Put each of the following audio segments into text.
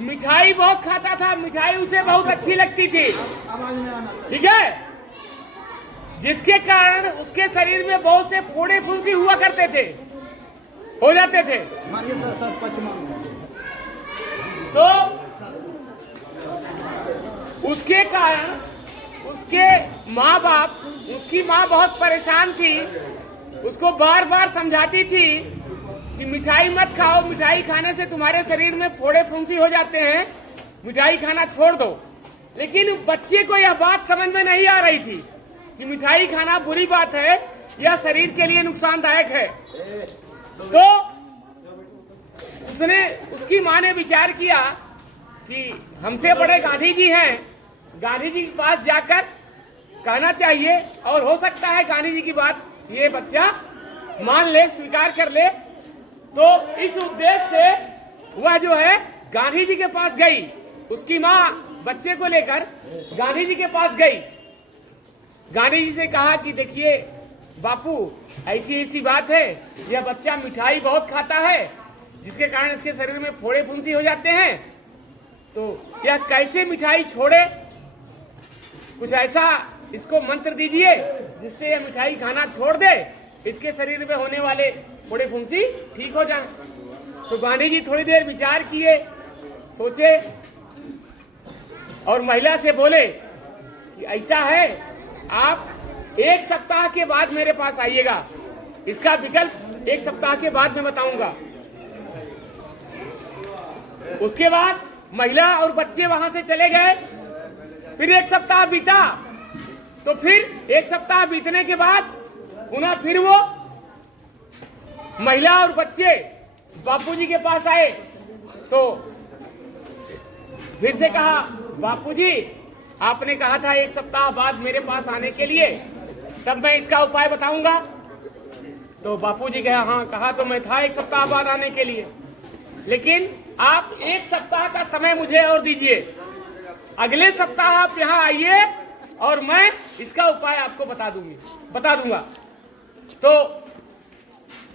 मिठाई बहुत खाता था, मिठाई उसे बहुत अच्छी लगती थी, ठीक है, जिसके कारण उसके शरीर में बहुत से फोड़े फुंसी हुआ करते थे, हो जाते थे। तो उसके कारण उसके माँ बाप, उसकी माँ बहुत परेशान थी, उसको बार बार समझाती थी कि मिठाई मत खाओ, मिठाई खाने से तुम्हारे शरीर में फोड़े फुंसी हो जाते हैं, मिठाई खाना छोड़ दो। लेकिन बच्चे को यह बात समझ में नहीं आ रही थी कि मिठाई खाना बुरी बात है, यह शरीर के लिए नुकसानदायक है। तो उसकी माँ ने विचार किया कि हमसे बड़े गांधी जी हैं, गांधी जी के पास जाकर कहना चाहिए और हो सकता है गांधी जी की बात ये बच्चा मान ले, स्वीकार कर ले। तो इस उद्देश्य से वह जो है गांधी जी के पास गई, उसकी माँ बच्चे को लेकर गांधी जी के पास गई। गांधी जी से कहा कि देखिए बापू, ऐसी ऐसी बात है, यह बच्चा मिठाई बहुत खाता है, जिसके कारण इसके शरीर में फोड़े फुंसी हो जाते हैं, तो यह कैसे मिठाई छोड़े, कुछ ऐसा इसको मंत्र दीजिए जिससे यह मिठाई खाना छोड़ दे, इसके शरीर में होने वाले फोड़े फुंसी ठीक हो जाए। तो गांधी जी थोड़ी देर विचार किए, सोचे और महिला से बोले कि ऐसा है, आप एक सप्ताह के बाद मेरे पास आइएगा, इसका विकल्प एक सप्ताह के बाद मैं बताऊंगा। उसके बाद महिला और बच्चे वहां से चले गए। फिर एक सप्ताह बीता, तो फिर एक सप्ताह बीतने के बाद पुनः फिर वो महिला और बच्चे बापूजी के पास आए। तो फिर से कहा, बापूजी आपने कहा था एक सप्ताह बाद मेरे पास आने के लिए, तब मैं इसका उपाय बताऊंगा। तो बापूजी कहा, हाँ कहा तो मैं था एक सप्ताह बाद आने के लिए, लेकिन आप एक सप्ताह का समय मुझे और दीजिए, अगले सप्ताह आप यहाँ आइए और मैं इसका उपाय आपको बता दूंगा। तो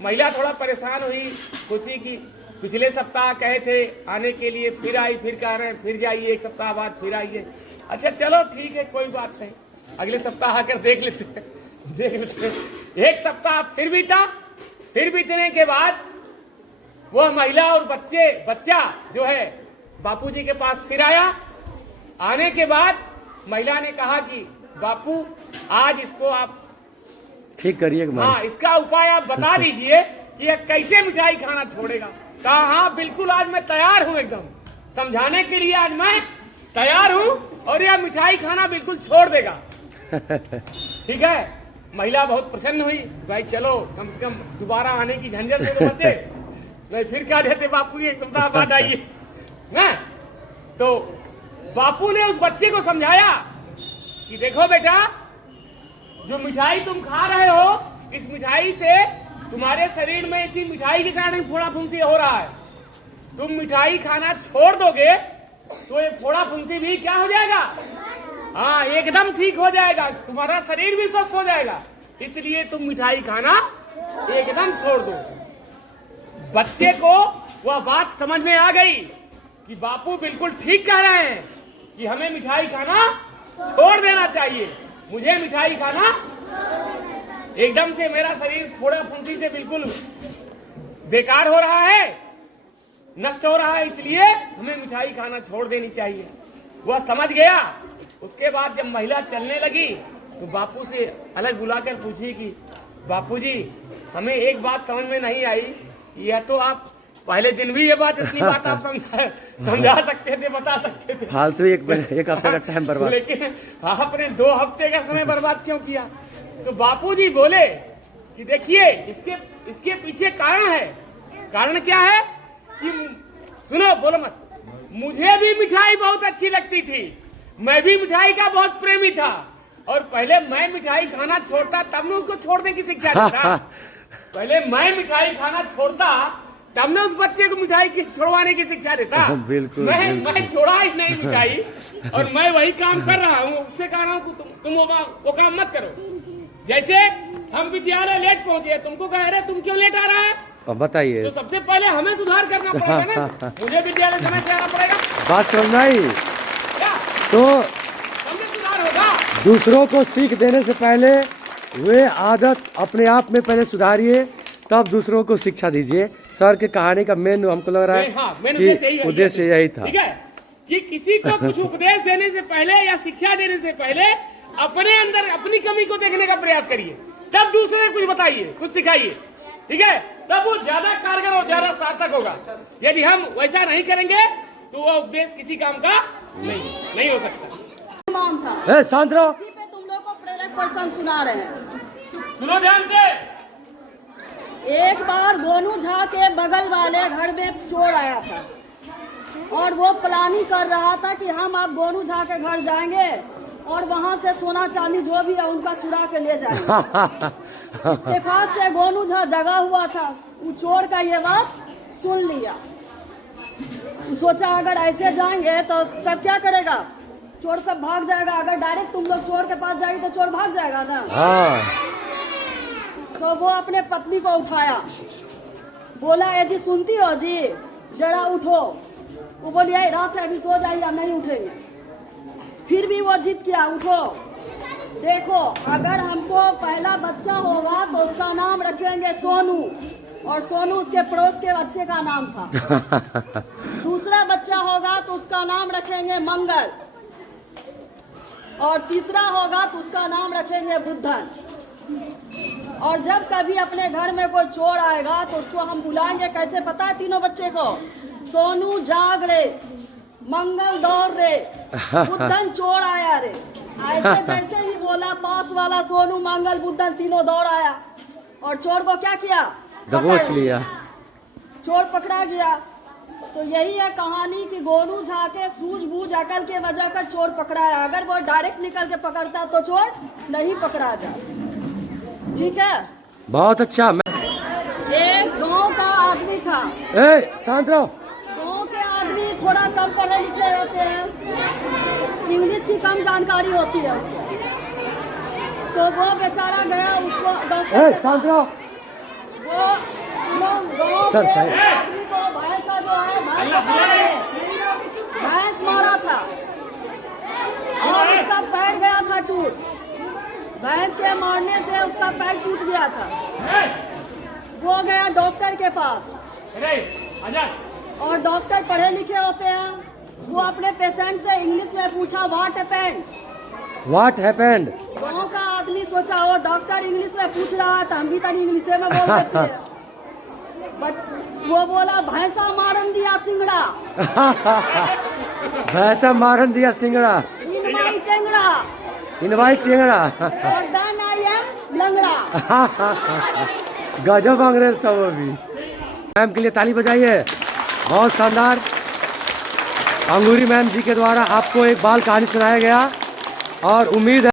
महिला थोड़ा परेशान हुई, सोची कि पिछले सप्ताह कहे थे आने के लिए, फिर आई, फिर कह रहे हैं फिर जाइए, एक सप्ताह बाद फिर आइए। अच्छा चलो ठीक है, कोई बात नहीं, अगले सप्ताह आकर देख लेते हैं। एक सप्ताह फिर बीता। फिर बीतने के बाद वह महिला और बच्चा जो है बापूजी के पास फिर आया। आने के बाद महिला ने कहा कि बापू आज इसको आप ठीक करिए, हाँ इसका उपाय आप बता दीजिए कि यह कैसे मिठाई खाना छोड़ेगा। कहा हाँ बिल्कुल, आज मैं तैयार हूँ, एकदम समझाने के लिए आज मैं तैयार हूँ और यह मिठाई खाना बिल्कुल छोड़ देगा। ठीक है, महिला बहुत प्रसन्न हुई, भाई चलो कम से कम दोबारा आने की झंझट से तो बचे, नहीं फिर क्या देते बापू एक सप्ताह बाद आइए ना। तो बापू ने उस बच्चे को समझाया कि देखो बेटा, जो मिठाई तुम खा रहे हो, इस मिठाई से तुम्हारे शरीर में इसी मिठाई के कारण फोड़ा फुंसी हो रहा है। तुम मिठाई खाना छोड़ दोगे तो ये फोड़ा फुंसी भी क्या हो जाएगा, हाँ एकदम ठीक हो जाएगा, तुम्हारा शरीर भी स्वस्थ हो जाएगा, इसलिए तुम मिठाई खाना एकदम छोड़ दो। बच्चे को वह बात समझ में आ गई कि बापू बिल्कुल ठीक कह रहे हैं कि हमें मिठाई खाना छोड़ देना चाहिए, मुझे मिठाई खाना एकदम से मेरा शरीर फोड़ा फुंसी से बिल्कुल बेकार हो रहा है, नष्ट हो रहा है, इसलिए हमें मिठाई खाना छोड़ देनी चाहिए। वह समझ गया। उसके बाद जब महिला चलने लगी तो बापू से अलग बुलाकर पूछी कि बापूजी हमें एक बात समझ में नहीं आई, यह तो आप पहले दिन भी ये बात, इतनी बात आप समझा सकते थे, बता सकते थे, फालतू एक हफ्ते का टाइम बर्बाद, लेकिन आपने 2 हफ्ते का समय बर्बाद क्यों किया। तो बापूजी बोले कि देखिए इसके पीछे कारण है। कारण क्या है कि सुनो, बोलो मत, मुझे भी मिठाई बहुत अच्छी लगती थी, मैं भी मिठाई का बहुत प्रेमी था, और पहले मैं मिठाई खाना छोड़ता तब मैं उसको छोड़ने की शिक्षा देता। पहले मैं मिठाई खाना छोड़ता तब मैं उस बच्चे को मिठाई की छोड़वाने की शिक्षा देता। बिल्कुल, मैं छोड़ा ही नहीं मिठाई, और मैं वही काम कर रहा हूँ, उससे कह रहा हूँ तुम वो काम मत करो। जैसे हम विद्यालय लेट पहुंचे, तुमको कह रहे तुम क्यों लेट आ रहा है, अब बताइए। तो सबसे पहले हमें सुधार करना पड़ेगा ना, मुझे विद्यालय समय से आना पड़ेगा बात समझ में आई? क्या, तो हमने सुधार होगा। दूसरों को सीख देने से पहले वे आदत अपने आप में पहले सुधारिए, तब दूसरों को शिक्षा दीजिए। सर के कहानी का मेन हमको लग रहा हाँ, है मेन कि उद्देश्य यही था। ठीक है, कि किसी को कुछ उपदेश देने से पहले या शिक्षा देने से पहले अपने अंदर अपनी कमी को देखने का प्रयास करिए, तब दूसरे को कुछ बताइए, कुछ सिखाइए। ठीक है, तब वो ज्यादा कारगर और ज्यादा सार्थक होगा। यदि हम वैसा नहीं करेंगे तो वो उपदेश किसी काम का नहीं हो सकता। मान था, ए, शांत रहो। इसी पे तुम लोग को प्रेरक प्रसंग सुना रहे हैं। सुनो ध्यान से। एक बार गोनू झा के बगल वाले घर में चोर आया था और वो प्लानिंग कर रहा था कि हम अब गोनू झा के घर जाएंगे और वहाँ से सोना चांदी जो भी है उनका चुरा के ले जाएंगे। इत्तेफाक से गोनू झा जगा हुआ था, वो चोर का ये बात सुन लिया। सोचा अगर ऐसे जाएंगे तो सब क्या करेगा, चोर सब भाग जाएगा। अगर डायरेक्ट तुम लोग चोर के पास जाएगी तो चोर भाग जाएगा ना। हाँ। तो वो अपने पत्नी को उठाया, बोला ए जी सुनती हो जी, जरा उठो। वो बोली यही रात है, अभी सो जाइए, हम नहीं उठेंगे। फिर भी वो जिद किया, उठो। देखो अगर हमको पहला बच्चा होगा तो उसका नाम रखेंगे सोनू, और सोनू उसके पड़ोस के बच्चे का नाम था। दूसरा बच्चा होगा तो उसका नाम रखेंगे मंगल, और तीसरा होगा तो उसका नाम रखेंगे बुद्धन। और जब कभी अपने घर में कोई चोर आएगा तो उसको हम बुलाएंगे, कैसे पता है तीनों बच्चे को, सोनू जाग रे, मंगल दौड़ रे, बुद्धन चोर आया रे। ऐसे जैसे ही बोला, पास वाला सोनू मंगल बुद्धन तीनों दौड़ आया और चोर को क्या किया, दबोच लिया। चोर पकड़ा गया। तो यही है कहानी कि गोनू झा के सूझबूझ अकल के वजह कर चोर पकड़ाया। अगर वो डायरेक्ट निकल के पकड़ता तो चोर नहीं पकड़ा जाए। ठीक है, बहुत अच्छा। एक गांव का आदमी था। ए, शांत रहो। गांव के आदमी थोड़ा कम पढ़े लिखे होते हैं, इंग्लिश की कम जानकारी होती है उसको। तो वो बेचारा गया, उसको डॉक्टर ए, शांत रहो। वो गांव सर, के सर। आदमी को भैंसा जो है भैंस मारा था और उसका पैर गया था टूट। भैंस के मारने से उसका पैर टूट गया था। वो गया डॉक्टर के पास, और डॉक्टर पढ़े लिखे होते हैं। वो अपने पेशेंट से इंग्लिश में पूछा व्हाट हैपेंड। What happened. गाँव का आदमी सोचा वो डॉक्टर इंग्लिश में पूछ रहा है तो हम भी तनी इंग्लिश में बोल देते हैं। वो बोला भैंसा मारन दिया सिंगड़ा। भैंसा मारन दिया सिंगड़ा। इनवाई टेंगड़ा। इनवाइट टेंगड़ा। और देन आई एम लंगड़ा। गजब अंग्रेज था वो भी। मैम के लिए ताली बजाइए। बहुत शानदार। अंगूरी मैम जी के द्वारा आपको एक बाल कहानी सुनाया गया और उम्मीद है